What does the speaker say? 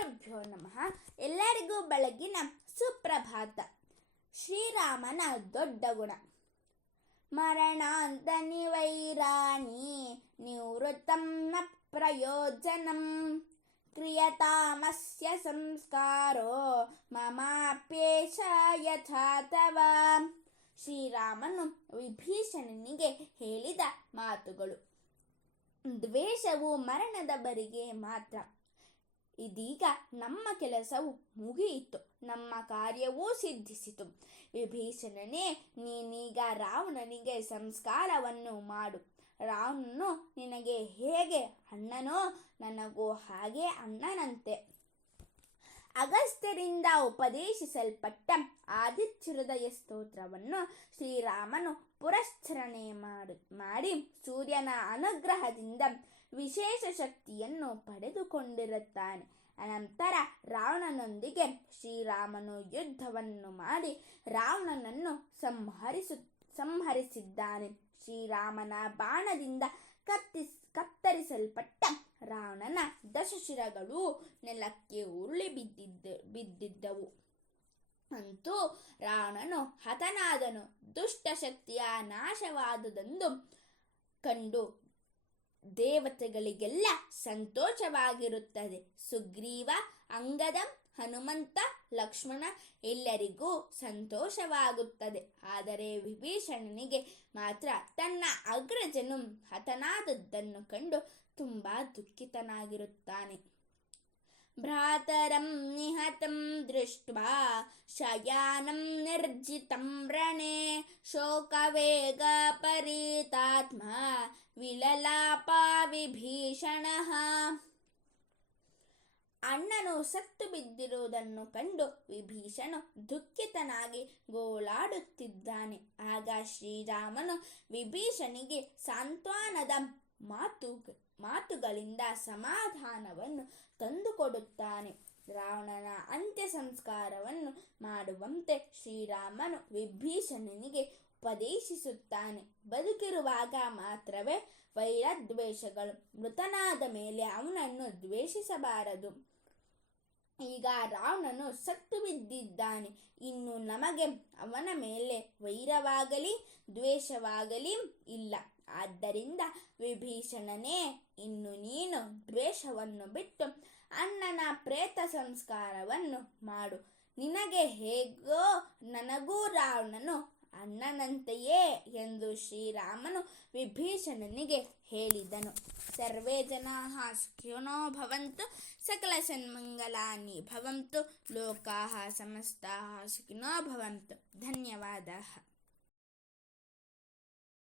ಗುರುಭ್ಯೋ ನಮಃ. ಎಲ್ಲರಿಗೂ ಬೆಳಗಿನ ಸುಪ್ರಭಾತ. ಶ್ರೀರಾಮನ ದೊಡ್ಡ ಗುಣ. ಮರಣಾಂತನಿ ವೈರಾಣಿ ನಿವೃತ್ತಂ ನ ಪ್ರಯೋಜನಂ. ಕ್ರಿಯತಾಮಸ್ಯ ಸಂಸ್ಕಾರೋ ಮಮಾಪ್ಯೇಷ ಯಥಾ ತವ. ಶ್ರೀರಾಮನು ವಿಭೀಷಣನಿಗೆ ಹೇಳಿದ ಮಾತುಗಳು. ದ್ವೇಷವು ಮರಣದ ಬರಿಗೆ ಮಾತ್ರ. ಇದೀಗ ನಮ್ಮ ಕೆಲಸವು ಮುಗಿಯಿತು. ನಮ್ಮ ಕಾರ್ಯವೂ ಸಿದ್ಧಿಸಿತು. ವಿಭೀಷಣನೇ, ನೀನೀಗ ರಾವಣನಿಗೆ ಸಂಸ್ಕಾರವನ್ನು ಮಾಡು. ರಾವಣನು ನಿನಗೆ ಹೇಗೆ ಅಣ್ಣನೋ, ನನಗೂ ಹಾಗೆ ಅಣ್ಣನಂತೆ. ಅಗಸ್ತ್ಯರಿಂದ ಉಪದೇಶಿಸಲ್ಪಟ್ಟ ಆದಿತ್ಯಹೃದಯ ಸ್ತೋತ್ರವನ್ನು ಶ್ರೀರಾಮನು ಪುರಸ್ಚರಣೆ ಮಾಡು, ಮಾಡಿ ಸೂರ್ಯನ ಅನುಗ್ರಹದಿಂದ ವಿಶೇಷ ಶಕ್ತಿಯನ್ನು ಪಡೆದುಕೊಂಡಿರುತ್ತಾನೆ. ಅನಂತರ ರಾವಣನೊಂದಿಗೆ ಶ್ರೀರಾಮನು ಯುದ್ಧವನ್ನು ಮಾಡಿ ರಾವಣನನ್ನು ಸಂಹರಿಸು, ಸಂಹರಿಸಿದ್ದಾನೆ. ಶ್ರೀರಾಮನ ಬಾಣದಿಂದ ಕತ್ತಿಸ್, ಕತ್ತರಿಸಲ್ಪಟ್ಟ ರಾವಣನ ದಶಶಿರಗಳು ನೆಲಕ್ಕೆ ಉರುಳಿ ಬಿದ್ದಿದ್ದ ಬಿದ್ದಿದ್ದವು. ಅಂತೂ ರಾವಣನು ಹತನಾದನು. ದುಷ್ಟಶಕ್ತಿಯ ನಾಶವಾದುದೆಂದು ಕಂಡು ದೇವತೆಗಳಿಗೆಲ್ಲ ಸಂತೋಷವಾಗಿರುತ್ತದೆ. ಸುಗ್ರೀವ ಅಂಗದ ಹನುಮಂತ, ಲಕ್ಷ್ಮಣ ಎಲ್ಲರಿಗೂ ಸಂತೋಷವಾಗುತ್ತದೆ. ಆದರೆ ವಿಭೀಷಣನಿಗೆ ಮಾತ್ರ ತನ್ನ ಅಗ್ರಜನು ಹತನಾದದ್ದನ್ನು ಕಂಡು ತುಂಬಾ ದುಃಖಿತನಾಗಿರುತ್ತಾನೆ. ಭ್ರಾತರಂ ನಿಹತಂ ದೃಷ್ಟ ಶಯಾನಂ ನಿರ್ಜಿತಂ ರಣೆ ಶೋಕವೇಗ ಪರಿತಾತ್ಮ ವಿಲಲಾಪ ವಿಭೀಷಣ. ಅಣ್ಣನು ಸತ್ತು ಬಿದ್ದಿರುವುದನ್ನು ಕಂಡು ವಿಭೀಷಣ ದುಃಖಿತನಾಗಿ ಗೋಳಾಡುತ್ತಿದ್ದಾನೆ. ಆಗ ಶ್ರೀರಾಮನು ವಿಭೀಷಣಿಗೆ ಸಾಂತ್ವನದ ಮಾತು, ಮಾತುಗಳಿಂದ ಸಮಾಧಾನವನ್ನು ತಂದುಕೊಡುತ್ತಾನೆ. ರಾವಣನ ಅಂತ್ಯ ಸಂಸ್ಕಾರವನ್ನು ಮಾಡುವಂತೆ ಶ್ರೀರಾಮನು ವಿಭೀಷಣನಿಗೆ ಉಪದೇಶಿಸುತ್ತಾನೆ. ಬದುಕಿರುವಾಗ ಮಾತ್ರವೇ ವೈರದ್ವೇಷಗಳು, ಮೃತನಾದ ಮೇಲೆ ಅವನನ್ನು ದ್ವೇಷಿಸಬಾರದು. ಈಗ ರಾವಣನು ಸತ್ತು ಬಿದ್ದಿದ್ದಾನೆ. ಇನ್ನು ನಮಗೆ ಅವನ ಮೇಲೆ ವೈರವಾಗಲಿ, ದ್ವೇಷವಾಗಲಿ ಇಲ್ಲ. ಆದ್ದರಿಂದ ವಿಭೀಷಣನೇ, ಇನ್ನು ನೀನು ದ್ವೇಷವನ್ನು ಬಿಟ್ಟು ಅಣ್ಣನ ಪ್ರೇತ ಸಂಸ್ಕಾರವನ್ನು ಮಾಡು. ನಿನಗೆ ಹೇಗೋ ನನಗೂ ರಾವಣನು ಅಣ್ಣನಂತೆಯೇ ಎಂದು ಶ್ರೀರಾಮನು ವಿಭೀಷಣನಿಗೆ ಹೇಳಿದನು. ಸರ್ವೇ ಜನಾ ಸುಖಿನೋ ಭವಂತು, ಸಕಲ ಸನ್ಮಂಗಲಾನಿ ಭವಂತು, ಲೋಕಾ ಸಮಸ್ತಾ ಸುಖಿನೋ ಭವಂತು. ಧನ್ಯವಾದ.